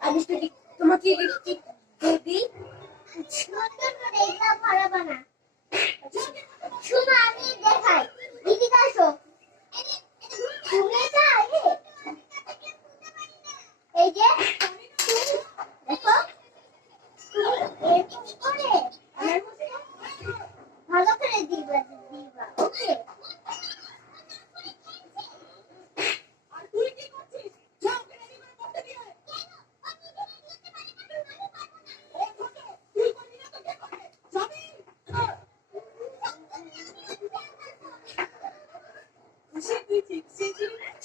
আমি তোমাকে দিদি সুন্দর করে এগুলা ভরাবা না। শোনো আমি দেখাই, দিদি আসো। তুমি এই যে দেখো এরকম করে ভালো করে দিবা দিবা। ওকে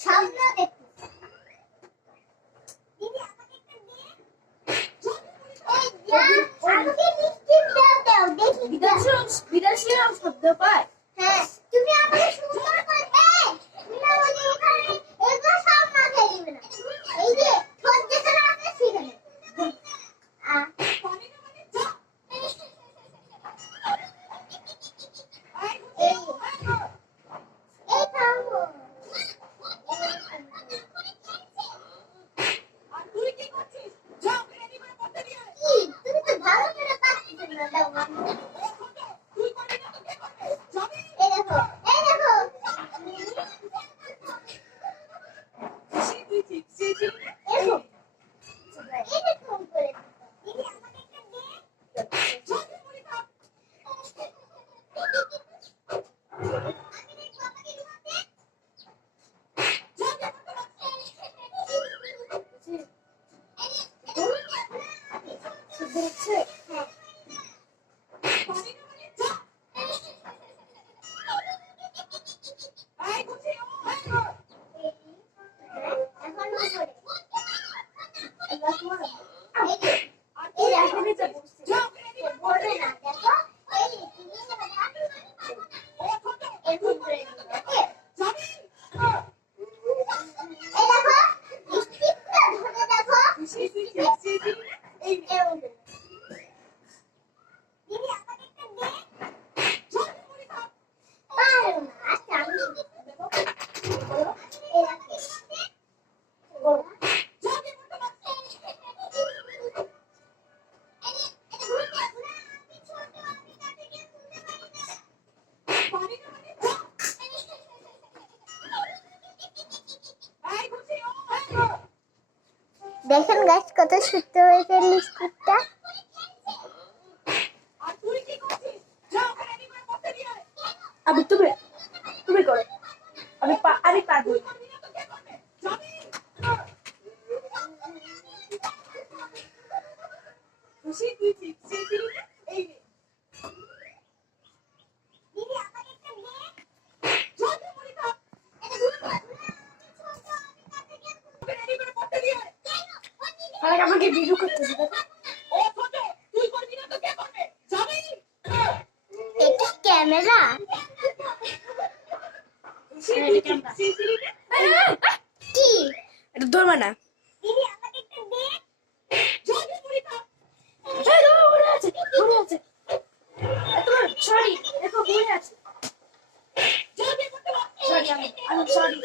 সামনে দেখো বিদেশি শব্দ পায়। হ্যাঁ তুমি আমাকে সুন্দর করে বিনা বলে এখানে এগুলো সব মাথায় দিবে না। এই যে ঠোঁট যেখানে আছে সেখানে দেখেন গাছ কত সুন্দর হয়েছে লিপস্টিকটা। আমি তুমি করো, আমি পারবো। আমাকে ভিডিও করতেছে ক্যামেরা কি এটা ধরবা না। সরি দেখো ঘুরে আছে। আমি sorry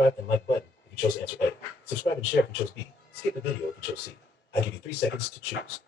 subscribe and like button if you chose answer A. Subscribe and share if you chose B. Skip the video if you chose C. I give you 3 seconds to choose.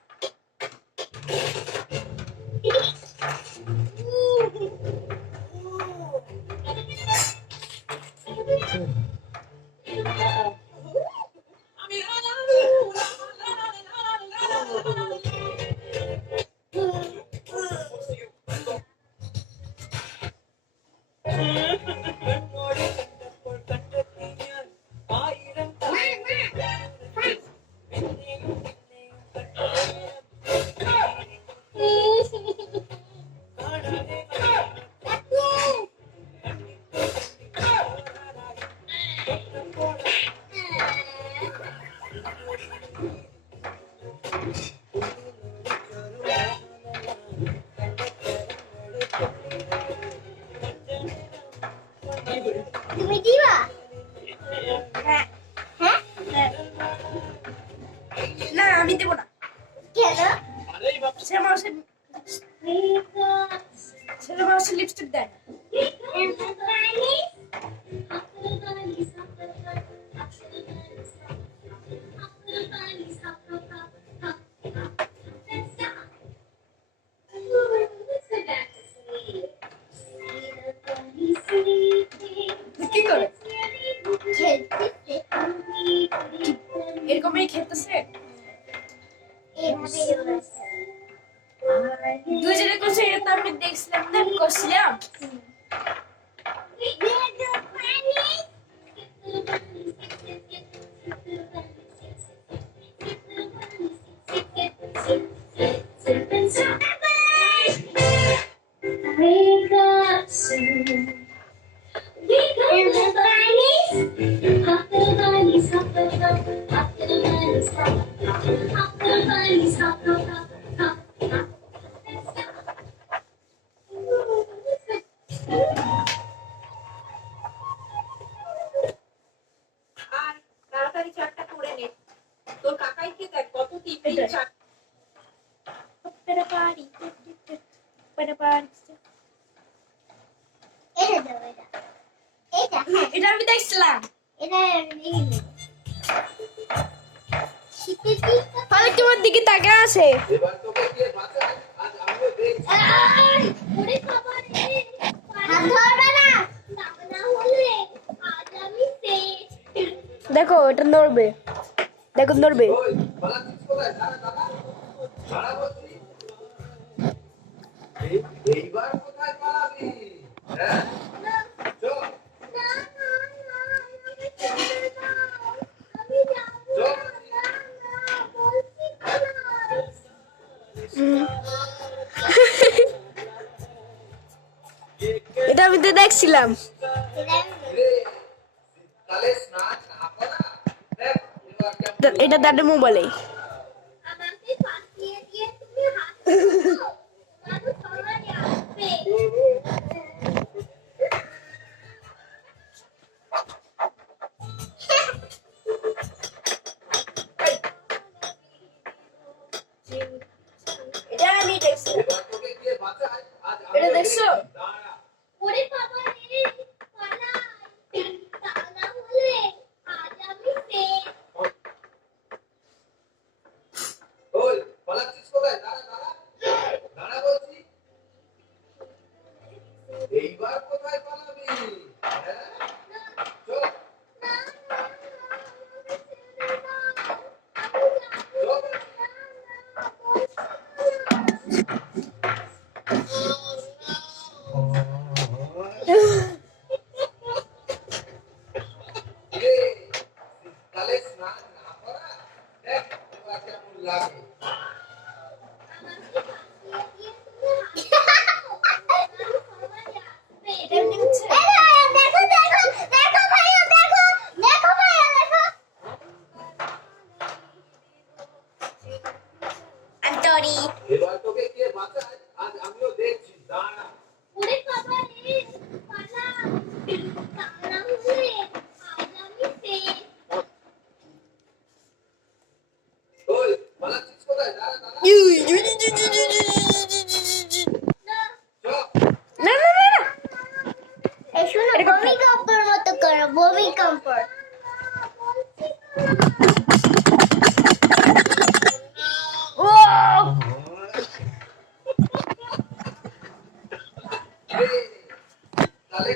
তুমি দিবা? হ্যাঁ হ্যাঁ? না আমি দেবো না কেন? ছেলে মানুষের লিপস্টিক দেয় না। কি করে খেলতেছে। এরকমই খেলতেছে এভাবে এগোচ্ছে। দুজনে করছে এটা তো আমি দেখছিলাম না করছিলাম Wake up soon. Wake up in the bunnies. Hop the bunnies, hop the hop, hop the bunnies, hop, hop the bunnies, hop the hop, hop, hop. আর তাড়াতাড়ি চারটা করে নে তোর কাকাইকে দেখ কত টিফিন এটাই। চার এটা দাও, এটা। এটা, হ্যাঁ, এটা আমি দেখছিলাম এটা আমি দেখিনি। শীতের দিন তো- আমি তোমার দিকে তাকিয়ে আছে এই, ওরে বাবা রে, হাত ধরবে না। না হলে আজ আমি শেষ। দেখো এটা নড়বে দেখো নড়বে এইবার কোথায় পালাবি? হ্যাঁ? চল, না, না, না, আমাকে ছেড়ে দাও। আমি যাবো চল। না, না, না, বলছি তো না। এটা আমি তো দেখছিলাম এটা আমি রে, শীতকালে স্নান না করা? দেখ, এবার কেমন এটা দাদা মোবাইলে আমাকে ফাঁসিয়ে দিয়ে তুমি হাসছো। মানুষ সবাই আসবে। এটা আমি দেখছিলাম এবার তোকে কে বাঁচায়? আজ এটা আমিও দেখছো? দেখছি। দাঁড়া। ওরে বাবা রে, পালাই। তা না হলে আজ আমি শেষ। ওই, পালাচ্ছিস কোথায়? দাঁড়া, দাঁড়া। দাঁড়া বলছি। এইবার কোথায় পালাবি? হ্যাঁ? চল, না, না, না, আমাকে ছেড়ে দাও। আমি যাবো চল। না, না, বলছি তো না। রে, শীতকালে স্নান না করা? দেখ, এবার কেমন লাগে। আমাকে ফাঁসিয়ে দিয়ে তুমি হাসছো। মানুষ সবাই আসবে। এটা আমি দেখছি দেখো, দেখো, দেখো ভাইয়া, দেখো, দেখো ভাইয়া, দেখো। আমি তরি এবার তোকে কে বাঁচায়? আজ আমিও দেখছি। দাঁড়া। ওরে বাবা রে, পালাই। তা না হলে আজ আমি শেষ। ওই, পালাচ্ছিস কোথায়? দাঁড়া, দাঁড়া। না, চল। না না না না এই শোনো, ভূমিকম্পের মতো করো, ভূমিকম্প। তাহলে